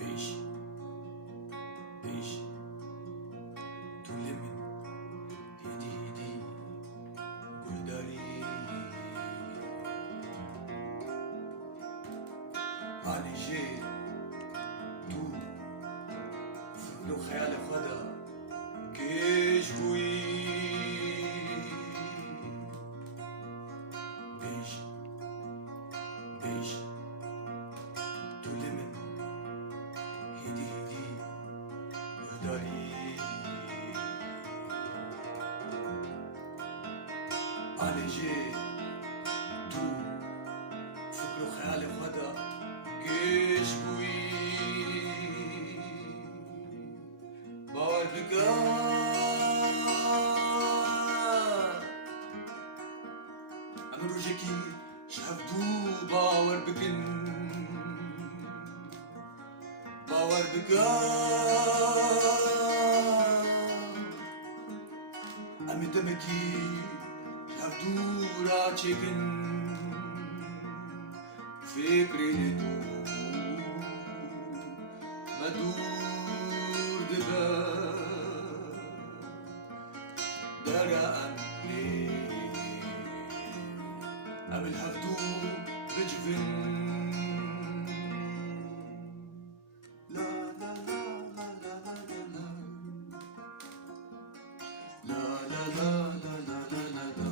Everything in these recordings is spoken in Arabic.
بيش بيش تلمن يدي قلداري علي جي تو فكرو خيال خدا كيش بوي بيش بيش تلمن هدي قلداري علي جي تو فكرو خيال خدا كيش بوي باور بكار أنا روجكي شهدو باور بكن باور بكار أمي دمكي شهدو راچكن فكري لدو مدور دبا درا أمري قبل هفدو بجفن لا لا لا لا لا لا لا لا لا لا لا لا لا لا لا لا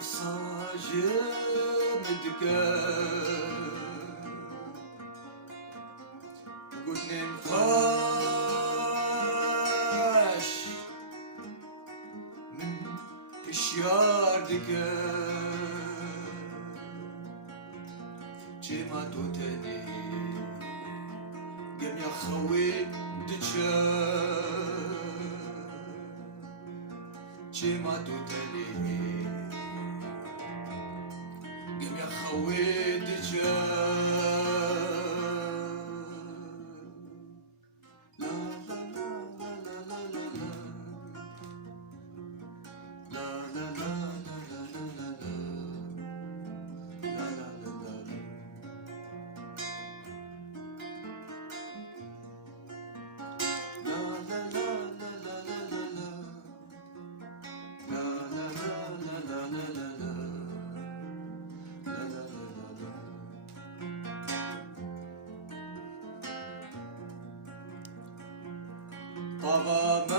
صاجب مدكار قلت ننفاش من اشيار دكار جيما توتني قم يا خوي دجار جيما توتني قم يا خوي دجار لا لا لا لا لا لا لا لا لا لا Baba